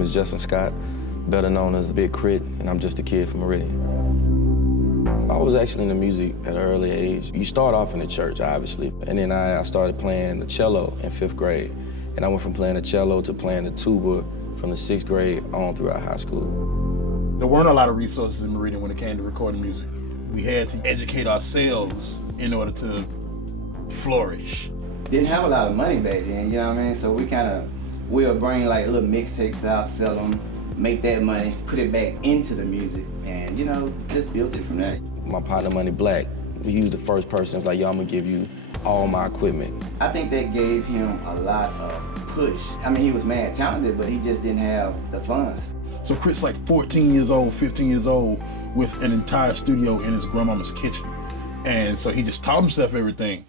name is Justin Scott, better known as Big K.R.I.T, and I'm just a kid from Meridian. I was actually into music at an early age. You start off in the church, obviously, and then I started playing the cello in 5th grade. And I went from playing the cello to playing the tuba from the 6th grade on throughout high school. There weren't a lot of resources in Meridian when it came to recording music. We had to educate ourselves in order to flourish. Didn't have a lot of money back then, you know what I mean? So we'll bring like little mixtapes out, sell them, make that money, put it back into the music, and you know, just built it from that. My partner, Money Black, he was the first person like, yo, I'm gonna give you all my equipment. I think that gave him a lot of push. I mean, he was mad talented, but he just didn't have the funds. So K.R.I.T's like 14 years old, 15 years old, with an entire studio in his grandmama's kitchen. And so he just taught himself everything.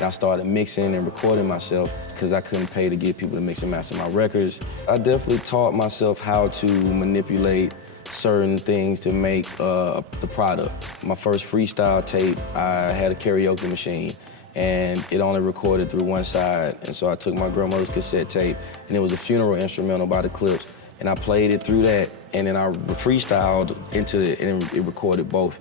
I started mixing and recording myself because I couldn't pay to get people to mix and master my records. I definitely taught myself how to manipulate certain things to make the product. My first freestyle tape, I had a karaoke machine and it only recorded through one side. And so I took my grandmother's cassette tape and it was a funeral instrumental by the Clips. And I played it through that and then I freestyled into it and it recorded both.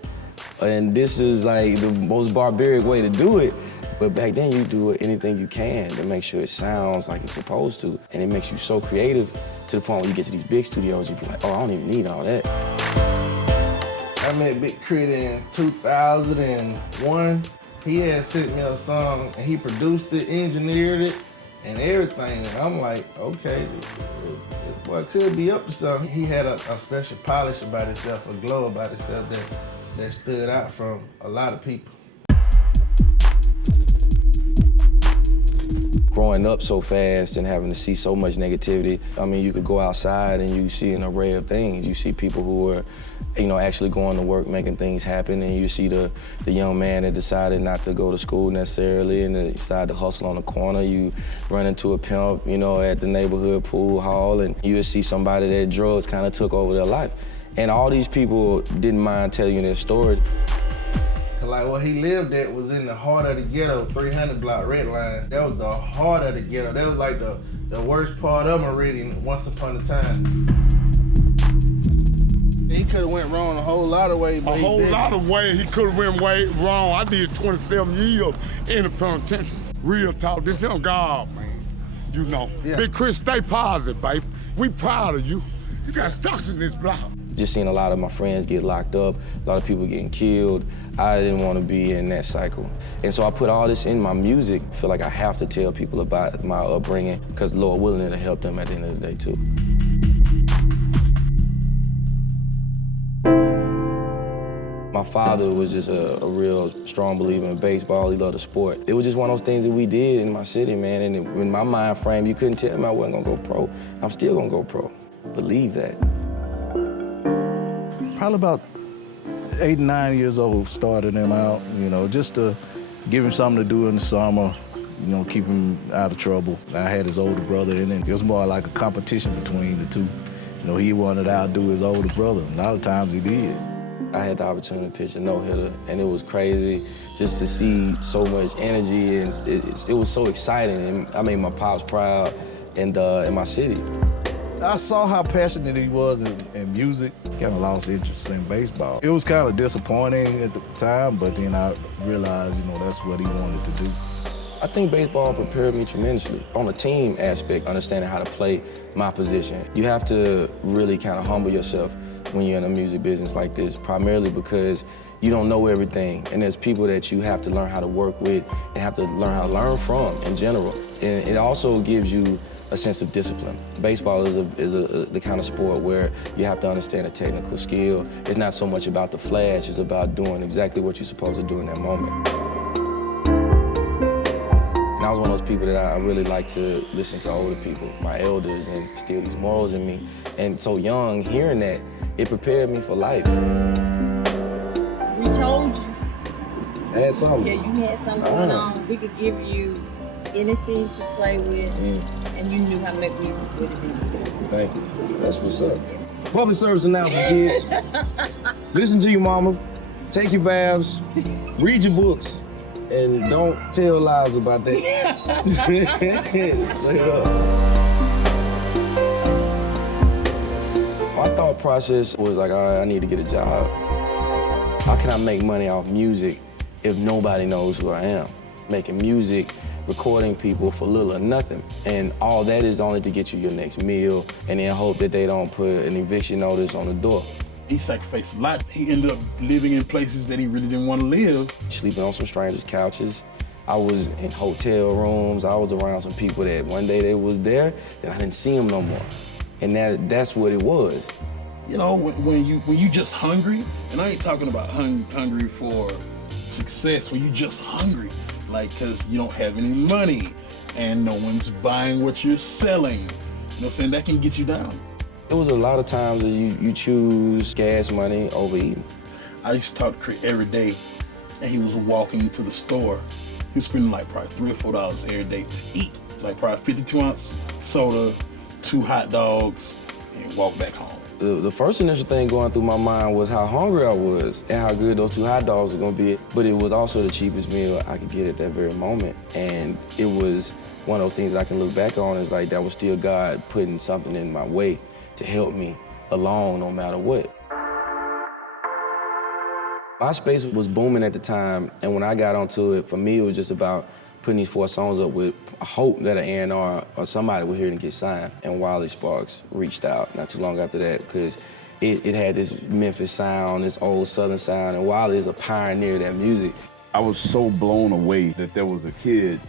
And this is like the most barbaric way to do it. But back then, you do anything you can to make sure it sounds like it's supposed to. And it makes you so creative to the point where you get to these big studios, you be like, oh, I don't even need all that. I met Big K.R.I.T in 2001. He had sent me a song and he produced it, engineered it, and everything. And I'm like, okay, this boy could be up to something. He had a special polish about himself, a glow about himself that stood out from a lot of people. Growing up so fast and having to see so much negativity, I mean, you could go outside and you see an array of things. You see people who are, you know, actually going to work, making things happen, and you see the young man that decided not to go to school necessarily and they decided to hustle on the corner. You run into a pimp, you know, at the neighborhood pool hall, and you see somebody that drugs kind of took over their life. And all these people didn't mind telling you their story. Like where he lived at was in the heart of the ghetto, 300 block Red Line. That was the heart of the ghetto. That was like the worst part of Meridian once upon a time. He could have went wrong a whole lot of ways, but a whole lot of ways he could have went way wrong. I did 27 years in the penitentiary. Real talk, this ain't God, man. You know, yeah. Big K.R.I.T, stay positive, babe. We proud of you. You got stocks in this block. Just seeing a lot of my friends get locked up, a lot of people getting killed. I didn't want to be in that cycle. And so I put all this in my music. I feel like I have to tell people about my upbringing because Lord willing it'll help them at the end of the day too. My father was just a real strong believer in baseball. He loved the sport. It was just one of those things that we did in my city, man. And in my mind frame, you couldn't tell me I wasn't gonna go pro. I'm still gonna go pro. Believe that. Probably about 8 or 9 years old, started him out, you know, just to give him something to do in the summer, you know, keep him out of trouble. I had his older brother in it. It was more like a competition between the two. You know, he wanted to outdo his older brother. A lot of times he did. I had the opportunity to pitch a no-hitter, and it was crazy just to see so much energy, and it was so exciting, and I made my pops proud in my city. I saw how passionate he was in music. Kind of lost interest in baseball. It was kind of disappointing at the time, but then I realized, you know, that's what he wanted to do. I think baseball prepared me tremendously. On a team aspect, understanding how to play my position. You have to really kind of humble yourself when you're in a music business like this, primarily because you don't know everything, and there's people that you have to learn how to work with and have to learn how to learn from in general. And it also gives you a sense of discipline. Baseball is the kind of sport where you have to understand the technical skill. It's not so much about the flash, it's about doing exactly what you're supposed to do in that moment. And I was one of those people that I really like to listen to older people, my elders, and instill these morals in me. And so young, hearing that, it prepared me for life. We told you. I had something. Yeah, you had something going on. We could give you anything to play with, and you knew how to make music with it. Thank you. That's what's up. Public service announcement, kids. Listen to your mama, take your baths, read your books, And don't tell lies about that. Straight up. My thought process was like, all right, I need to get a job. How can I make money off music if nobody knows who I am? Making music, recording people for little or nothing. And all that is only to get you your next meal and then hope that they don't put an eviction notice on the door. He sacrificed a lot. He ended up living in places that he really didn't want to live. Sleeping on some strangers' couches. I was in hotel rooms. I was around some people that one day they was there, then I didn't see them no more. And that's what it was. You know, when you just hungry, and I ain't talking about hungry for success, when you just hungry, like, cause you don't have any money and no one's buying what you're selling. You know what I'm saying? That can get you down. It was a lot of times that you choose gas money over eating. I used to talk to K.R.I.T every day, and he was walking to the store. He was spending like probably $3 or $4 every day to eat. Like probably 52-ounce soda, 2 hot dogs, and walk back home. The first initial thing going through my mind was how hungry I was and how good those 2 hot dogs were gonna be. But it was also the cheapest meal I could get at that very moment. And it was one of those things that I can look back on is like that was still God putting something in my way to help me along no matter what. MySpace was booming at the time, and when I got onto it, for me, it was just about putting these 4 songs up with a hope that an A&R or somebody would hear it and get signed. And WALLY Sparks reached out not too long after that because it had this Memphis sound, this old Southern sound, and WALLY is a pioneer of that music. I was so blown away that there was a kid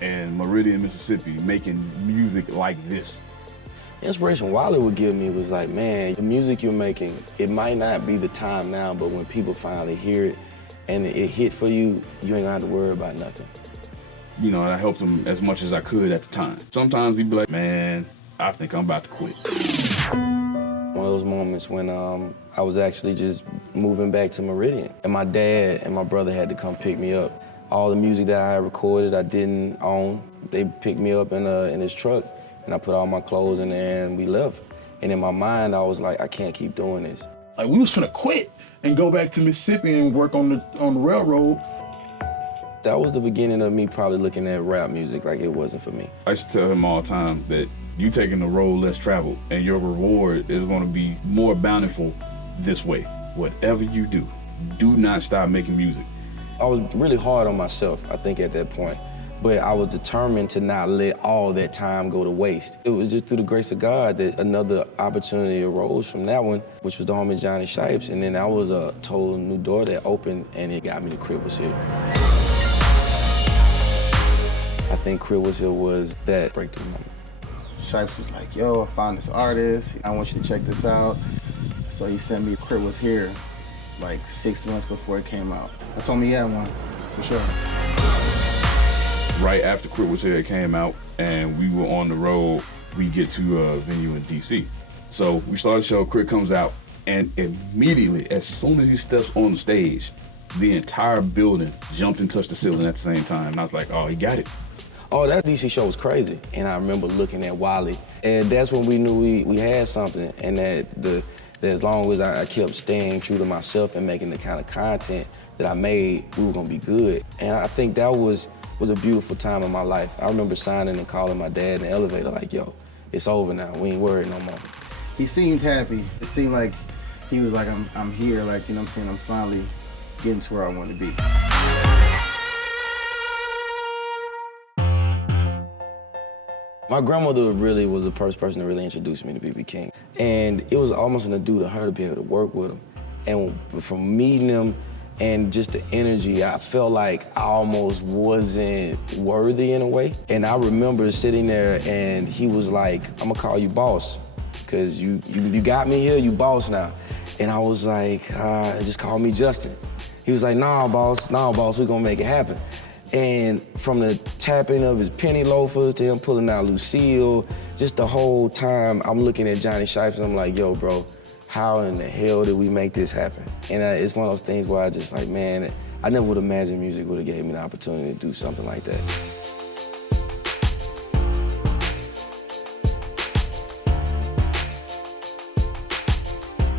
in Meridian, Mississippi making music like this. The inspiration WALLY would give me was like, man, the music you're making, it might not be the time now, but when people finally hear it and it hit for you, you ain't gonna have to worry about nothing. You know, and I helped him as much as I could at the time. Sometimes he'd be like, man, I think I'm about to quit. One of those moments when I was actually just moving back to Meridian, and my dad and my brother had to come pick me up. All the music that I had recorded, I didn't own. They picked me up in his truck, and I put all my clothes in there and we left. And in my mind, I was like, I can't keep doing this. Like, we was finna quit and go back to Mississippi and work on the railroad. That was the beginning of me probably looking at rap music like it wasn't for me. I used to tell him all the time that you taking the road less traveled and your reward is gonna be more bountiful this way. Whatever you do, do not stop making music. I was really hard on myself, I think, at that point. But I was determined to not let all that time go to waste. It was just through the grace of God that another opportunity arose from that one, which was the homie Johnny Shipes. And then that was a total new door that opened, and it got me to K.R.I.T Was Here. I think K.R.I.T Was Here was that breakthrough moment. Shipes was like, yo, I found this artist. I want you to check this out. So he sent me K.R.I.T Was Here like 6 months before it came out. I told me, yeah, one, for sure. Right after K.R.I.T Was Here, it came out, and we were on the road. We get to a venue in DC. So we started the show, K.R.I.T comes out, and immediately, as soon as he steps on the stage, the entire building jumped and touched the ceiling at the same time. And I was like, oh, he got it. Oh, that DC show was crazy. And I remember looking at WALLY, and that's when we knew we had something, and that as long as I kept staying true to myself and making the kind of content that I made, we were gonna be good. And I think that was a beautiful time in my life. I remember signing and calling my dad in the elevator like, yo, it's over now, we ain't worried no more. He seemed happy. It seemed like he was like, I'm here, like, you know what I'm saying, I'm finally getting to where I want to be. My grandmother really was the first person to really introduce me to B.B. King. And it was almost an ado to her to be able to work with him. And from meeting him and just the energy, I felt like I almost wasn't worthy in a way. And I remember sitting there and he was like, I'm gonna call you boss, because you got me here, you boss now. And I was like, just call me Justin. He was like, nah, boss, we're gonna make it happen. And from the tapping of his penny loafers to him pulling out Lucille, just the whole time I'm looking at Johnny Shipes and I'm like, yo, bro, how in the hell did we make this happen? And it's one of those things where I just like, man, I never would imagine music would have gave me the opportunity to do something like that.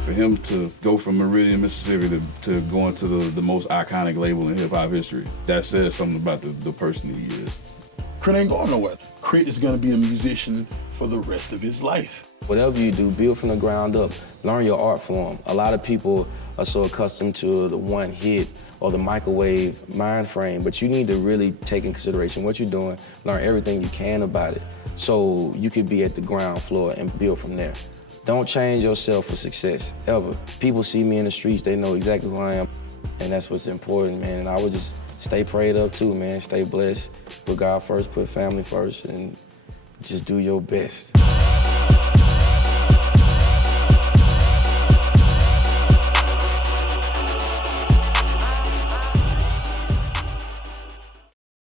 For for him to go from Meridian, Mississippi to going to the most iconic label in hip hop history, that says something about the person he is. K.R.I.T ain't going nowhere. K.R.I.T is gonna be a musician for the rest of his life. Whatever you do, build from the ground up. Learn your art form. A lot of people are so accustomed to the one hit or the microwave mind frame, but you need to really take in consideration what you're doing, learn everything you can about it, so you could be at the ground floor and build from there. Don't change yourself for success, ever. People see me in the streets, they know exactly who I am, and that's what's important, man. And I would just stay prayed up too, man. Stay blessed. Put God first, put family first, and just do your best.